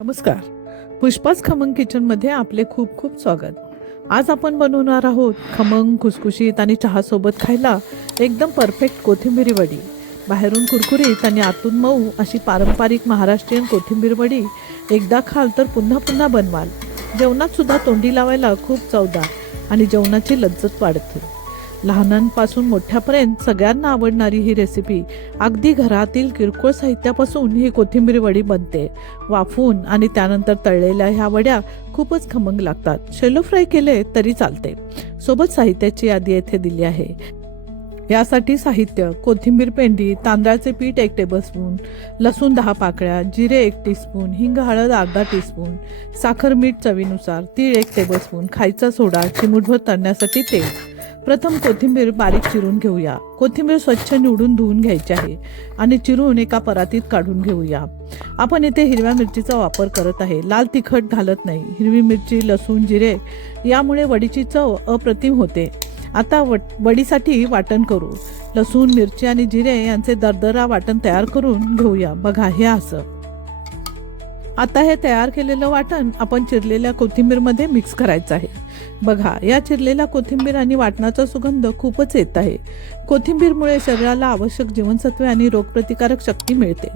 नमस्कार. पुष्पाच खमंग किचनमध्ये आपले खूप खूप स्वागत. आज आपण बनवणार आहोत खमंग, खुसखुशीत आणि चहासोबत खायला एकदम परफेक्ट कोथिंबिरी वडी. बाहेरून कुरकुरीत आणि आतून मऊ अशी पारंपरिक महाराष्ट्रीयन कोथिंबीर वडी एकदा खाल तर पुन्हा पुन्हा बनवाल. जेवणात सुद्धा तोंडी लावायला खूप चवदार आणि जेवणाची लज्जत वाढते. लहानांपासून मोठ्यापर्यंत सगळ्यांना आवडणारी ही रेसिपी अगदी घरातील किरकोळ साहित्यापासून ही कोथिंबीर वडी बनते. वाफवून आणि त्यानंतर तळलेल्या ह्या वड्या खूपच खमंग लागतात. शॅलो फ्राय केले तरी चालते. सोबत साहित्याची यादी येथे दिली आहे. यासाठी साहित्य: कोथिंबीर पेंडी, तांदळाचे पीठ 1 टेबलस्पून, लसूण 10 पाकळ्या, जिरे 1 टीस्पून, हिंग हळद अर्धा टीस्पून, साखर मीठ चवीनुसार, तीळ 1 टेबलस्पून, खायचा सोडा, चिमूटभर तळण्यासाठी तेल. प्रथम कोथिंबीर बारीक चिरून घेऊया. कोथिंबीर स्वच्छ निवडून धुवून घ्यायची आहे आणि चिरून एका परातीत काढून घेऊया. आपण इथे हिरव्या मिरचीचा वापर करत आहे. लाल तिखट घालत नाही. हिरवी मिरची, लसूण, जिरे यामुळे वडीची चव अप्रतिम होते. आता वडीसाठी वाटण करू. लसूण, मिरची आणि जिरे यांचे दरदरा वाटण तयार करून घेऊया. बघा हे असं. आता हे तयार केलेलं वाटण आपण चिरलेल्या कोथिंबीरमध्ये मिक्स करायचं आहे. बघा, या चिरलेल्या कोथिंबीर आणि वाटणाचा सुगंध खूपच येत आहे. कोथिंबीरमुळे शरीराला आवश्यक जीवनसत्वे आणि रोगप्रतिकारक शक्ती मिळते.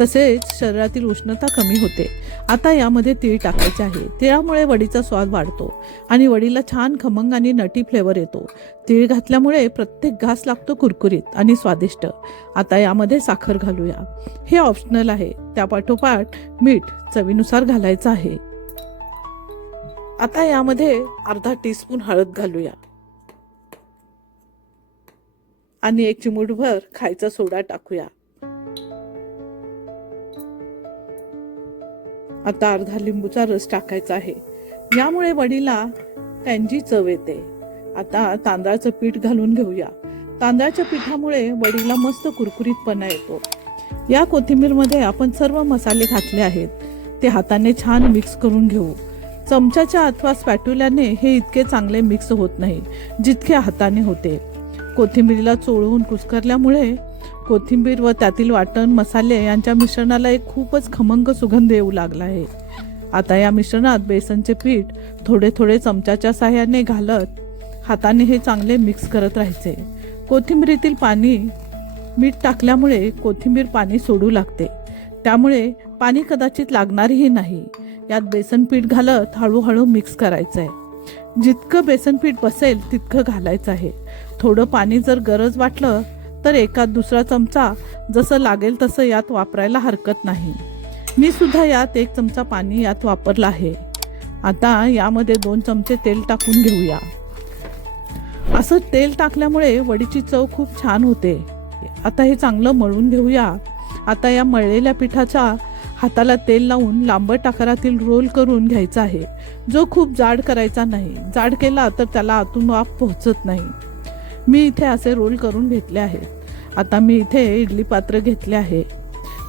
तसेच शरीरातील उष्णता कमी होते. आता यामध्ये तीळ टाकायचे आहे. तिळामुळे वडीचा स्वाद वाढतो आणि वडीला छान खमंग आणि नटी फ्लेवर येतो. तीळ घातल्यामुळे प्रत्येक घास लागतो कुरकुरीत आणि स्वादिष्ट. आता यामध्ये साखर घालूया. हे ऑप्शनल आहे. त्यापाठोपाठ मीठ चवीनुसार घालायचं आहे. आता यामध्ये अर्धा टीस्पून हळद घालूया आणि 1 चिमूटभर खायचा सोडा टाकूया. आता अर्धा लिंबूचा रस टाकायचा आहे. यामुळे वडीला टँजी चव येते. आता तांदळाचं पीठ घालून घेऊया. तांदळाच्या पिठामुळे वडीला मस्त कुरकुरीतपणा येतो. या कोथिंबीरमध्ये आपण सर्व मसाले घातले आहेत. ते हाताने छान मिक्स करून घेऊ. चमच्याच्या अथवा स्पॅट्युलाने हे इतके चांगले मिक्स होत नाही जितके हाताने होते. कोथिंबीरीला चोळून कुस्करल्यामुळे कोथिंबीर व त्यातील वाटण, मसाले यांच्या मिश्रणाला एक खूपच खमंग सुगंध येऊ लागला आहे. आता या मिश्रणात बेसनचे पीठ थोडे थोडे चमच्याच्या साहाय्याने घालत हाताने हे चांगले मिक्स करत राहायचे. कोथिंबीरीतील पाणी, मीठ टाकल्यामुळे कोथिंबीर पाणी सोडू लागते. त्यामुळे पाणी कदाचित लागणारही नाही. यात बेसन पीठ घालत हळूहळू मिक्स करायचं आहे. जितकं बेसन पीठ बसेल तितकं घालायचं आहे. थोडं पाणी जर गरज वाटलं तर एकात दुसरा चमचा जसं लागेल तसं यात वापरायला हरकत नाही. मी सुद्धा यात 1 चमचा पाणी यात वापरलं आहे. आता यामध्ये 2 चमचे तेल टाकून घेऊया. असं तेल टाकल्यामुळे वडीची चव खूप छान होते. आता हे चांगलं मळून घेऊया. आता या मळलेल्या पिठाच्या हाताला तेल लावून लांबट आकारातील रोल करून घ्यायचा आहे. जो खूप जाड करायचा नाही. जाड केला तर त्याला आतून वाफ पोहोचत नाही. मी इथे असे रोल करून घेतले आहेत. आता मी इथे इडली पात्र घेतले आहे.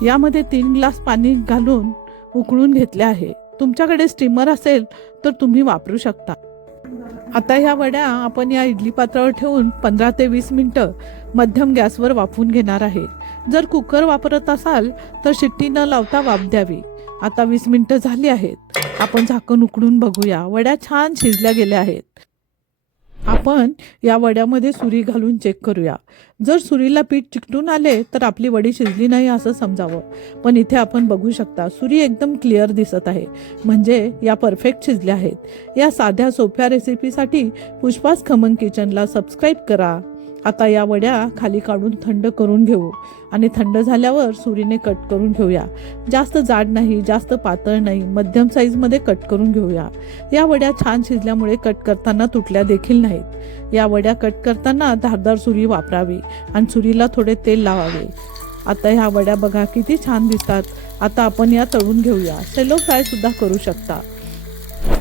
यामध्ये 3 ग्लास पाणी घालून उकळून घेतले आहे. तुमच्याकडे स्टीमर असेल तर तुम्ही वापरू शकता. आता ह्या वड्या आपण या इडली पात्रावर ठेवून 15 ते 20 मिनिटं मध्यम गॅसवर वाफवून घेणार आहे. जर कुकर वापरत असाल तर शिट्टी न लावता वाफ द्यावी. आता 20 मिनिटं झाली आहेत. आपण झाकण उघडून बघूया. वड्या छान शिजल्या गेल्या आहेत. आपण या वड्यामध्ये सुरी घालून चेक करूया. जर सुरीला पीठ चिकटून आले तर आपली वडी शिजली नाही असं समजावं. पण इथे आपण बघू शकता सुरी एकदम क्लिअर दिसत आहे. म्हणजे या परफेक्ट शिजल्या आहेत. या साध्या सोप्या रेसिपीसाठी पुष्पाच खमंग किचनला सबस्क्राईब करा. आता या वड्या खाली काढून थंड करून घेऊ आणि थंड झाल्यावर सुरीने कट करून घेऊया. जास्त जाड नाही, जास्त पातळ नाही, मध्यम साईजमध्ये कट करून घेऊया. या वड्या छान शिजल्यामुळे कट करताना तुटल्या देखील नाहीत. या वड्या कट करताना धारदार सुरी वापरावी आणि सुरीला थोडे तेल लावावे. आता ह्या वड्या बघा किती छान दिसतात. आता आपण या तळून घेऊया. शॅलो फ्राय सुद्धा करू शकता.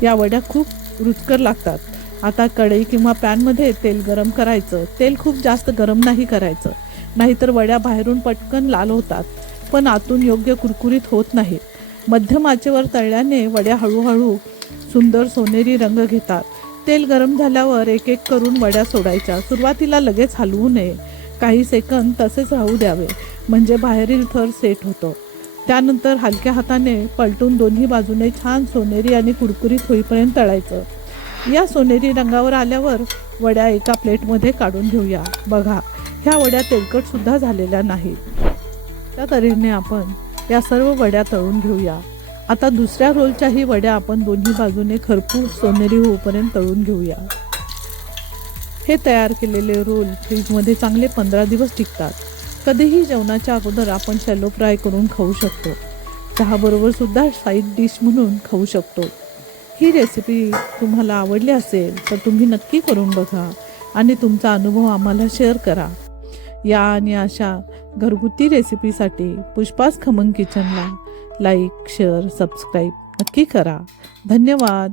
या वड्या खूप रुचकर लागतात. आता कढई किंवा पॅनमध्ये तेल गरम करायचं. तेल खूप जास्त गरम नाही करायचं, नाहीतर वड्या बाहेरून पटकन लाल होतात पण आतून योग्य कुरकुरीत होत नाहीत. मध्यम आचेवर तळल्याने वड्या हळूहळू सुंदर सोनेरी रंग घेतात. तेल गरम झाल्यावर एक एक करून वड्या सोडायच्या. सुरुवातीला लगेच हलवू नये. काही सेकंद तसेच राहू द्यावे म्हणजे बाहेरील थर सेट होतो. त्यानंतर हलक्या हाताने पलटून दोन्ही बाजूने छान सोनेरी आणि कुरकुरीत होईपर्यंत तळायचं. या सोनेरी रंगावर आल्यावर वड्या एका प्लेटमध्ये काढून घेऊया. बघा, ह्या वड्या तेलकटसुद्धा झालेल्या नाहीत. त्या तऱ्हेने आपण या सर्व वड्या तळून घेऊया. आता दुसऱ्या रोलच्याही वड्या आपण दोन्ही बाजूने खरपूस सोनेरी होईपर्यंत तळून घेऊया. हे तयार केलेले रोल फ्रीजमध्ये चांगले 15 दिवस टिकतात. कधीही जेवणाच्या अगोदर आपण शॅलो फ्राय करून खाऊ शकतो. चहाबरोबर सुद्धा साईड डिश म्हणून खाऊ शकतो. ही रेसिपी तुम्हाला आवडली असेल तर तुम्ही नक्की करून बघा आणि तुमचा अनुभव आम्हाला शेअर करा. या आणि अशा घरगुती रेसिपीसाठी पुष्पास खमंग किचनला लाईक, शेअर, सबस्क्राईब नक्की करा. धन्यवाद.